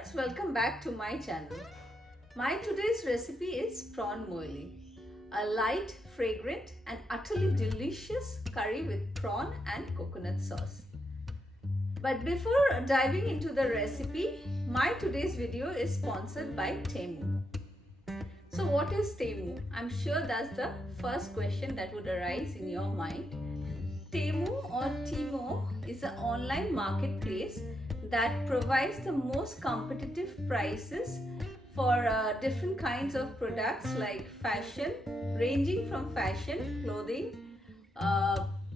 friends, welcome back to my channel. My today's recipe is prawn moilee, a light, fragrant and utterly delicious curry with prawn and coconut sauce. But before diving into the recipe, my today's video is sponsored by Temu. So what is Temu? I'm sure that's the first question that would arise in your mind. Temu or Temu is an online marketplace that provides the most competitive prices for different kinds of products like fashion, ranging from fashion, clothing,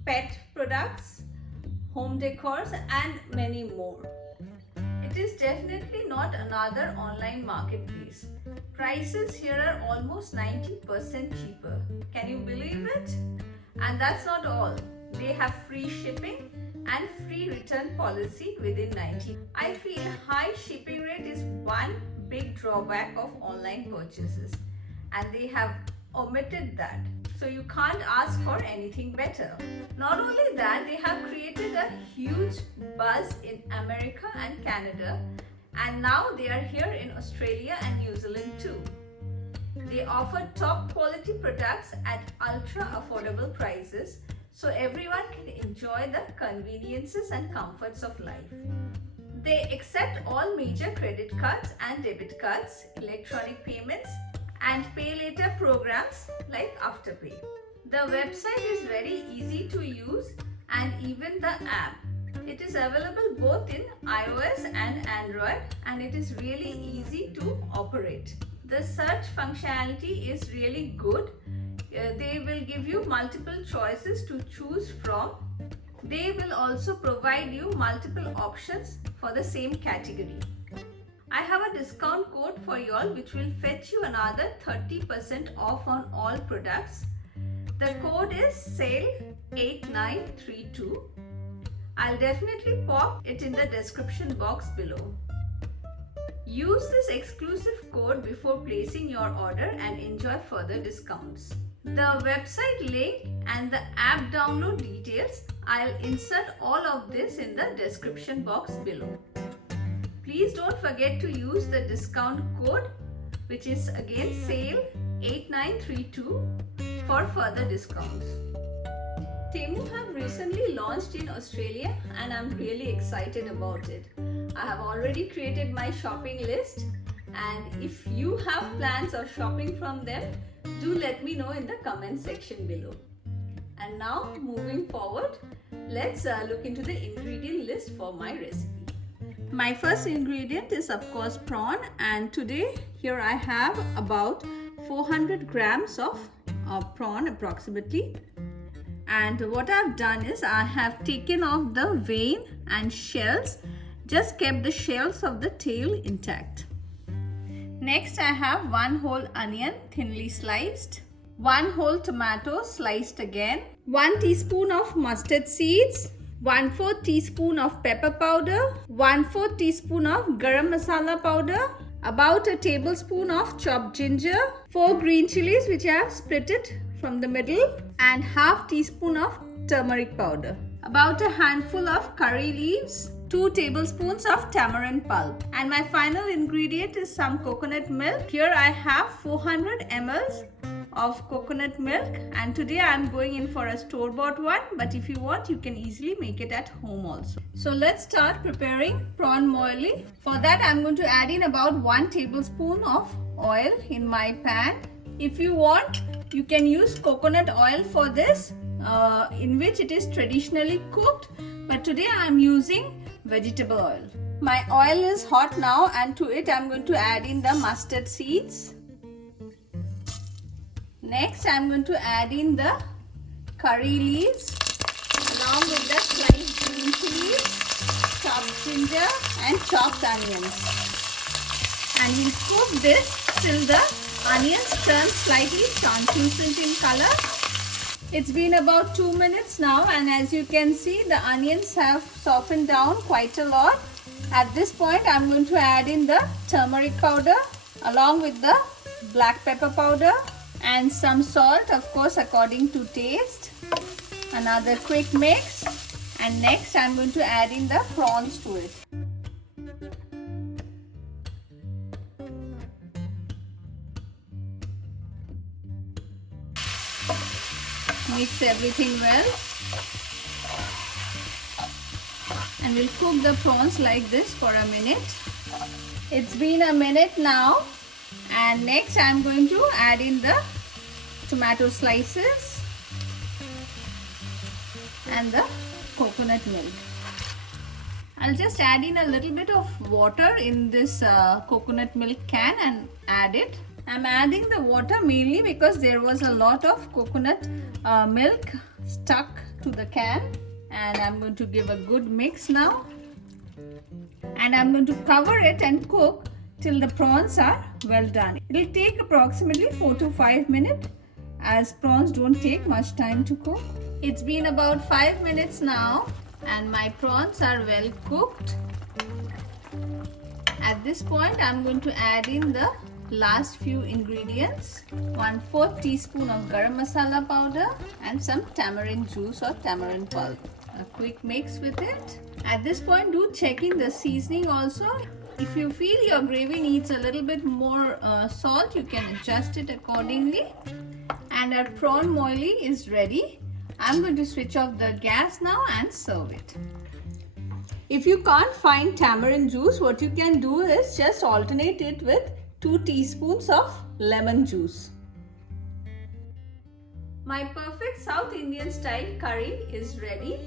pet products, home decors and many more. It is definitely not another online marketplace. Prices here are almost 90% cheaper. Can you believe it? And that's not all. They have free shipping and free return policy within 90. I feel high shipping rate is one big drawback of online purchases, and they have omitted that. So you can't ask for anything better. Not only that, they have created a huge buzz in America and Canada, and now they are here in Australia and New Zealand too. They offer top quality products at ultra affordable prices, so everyone can enjoy the conveniences and comforts of life. They accept all major credit cards and debit cards, electronic payments and pay later programs like AfterPay. The website is very easy to use, and even the app. It is available both in iOS and Android, and it is really easy to operate. The search functionality is really good. They will give you multiple choices to choose from. They will also provide you multiple options for the same category. I have a discount code for you all which will fetch you another 30% off on all products. The code is SALE8932. I'll definitely pop it in the description box below. Use this exclusive code before placing your order and enjoy further discounts. The website link and the app download details, I'll insert all of this in the description box below. Please don't forget to use the discount code, which is again SALE8932 for further discounts. Temu have recently launched in Australia and I'm really excited about it. I have already created my shopping list, and if you have plans of shopping from them, do let me know in the comment section below. And now moving forward, let's look into the ingredient list for my recipe. My first ingredient is of course prawn, and today here I have about 400 grams of prawn approximately. And what I've done is I have taken off the vein and shells, just kept the shells of the tail intact. Next I have one whole onion thinly sliced, one whole tomato sliced again, 1 teaspoon of mustard seeds, 1/4 teaspoon of pepper powder, 1/4 teaspoon of Garam Masala powder, about a tablespoon of chopped ginger, 4 green chilies which I have split it from the middle, and half teaspoon of turmeric powder, about a handful of curry leaves, 2 tablespoons of tamarind pulp, and my final ingredient is some coconut milk. Here I have 400 ml of coconut milk, and today I am going in for a store-bought one, but if you want you can easily make it at home also. So let's start preparing prawn moilee. For that I am going to add in about 1 tablespoon of oil in my pan. If you want, you can use coconut oil for this, in which it is traditionally cooked, but today I am using vegetable oil. My oil is hot now, and to it I am going to add in the mustard seeds. Next I am going to add in the curry leaves along with the sliced green chilies, chopped ginger and chopped onions. And we'll cook this till the onions turn slightly translucent in color. It's been about 2 minutes now, and as you can see the onions have softened down quite a lot. At this point I'm going to add in the turmeric powder along with the black pepper powder and some salt, of course according to taste. Another quick mix, and next I'm going to add in the prawns to it. Mix everything well. And we'll cook the prawns like this for a minute. It's been a minute now. And next I'm going to add in the tomato slices and the coconut milk. I'll just add in a little bit of water in this coconut milk can and add it. I'm adding the water mainly because there was a lot of coconut milk stuck to the can, and I'm going to give a good mix now. And I'm going to cover it and cook till the prawns are well done. It'll take approximately 4 to 5 minutes, as prawns don't take much time to cook. It's been about 5 minutes now and my prawns are well cooked. At this point I'm going to add in the last few ingredients. 1/4 teaspoon of Garam Masala powder and some tamarind juice or tamarind pulp. A quick mix with it. At this point do check in the seasoning also. If you feel your gravy needs a little bit more salt, you can adjust it accordingly. And our prawn moilee is ready. I'm going to switch off the gas now and serve it. If you can't find tamarind juice, what you can do is just alternate it with 2 teaspoons of lemon juice. My perfect South Indian style curry is ready.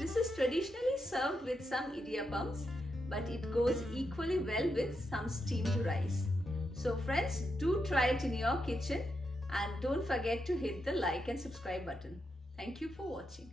This is traditionally served with some idiyappams, but it goes equally well with some steamed rice. So friends, do try it in your kitchen and don't forget to hit the like and subscribe button. Thank you for watching.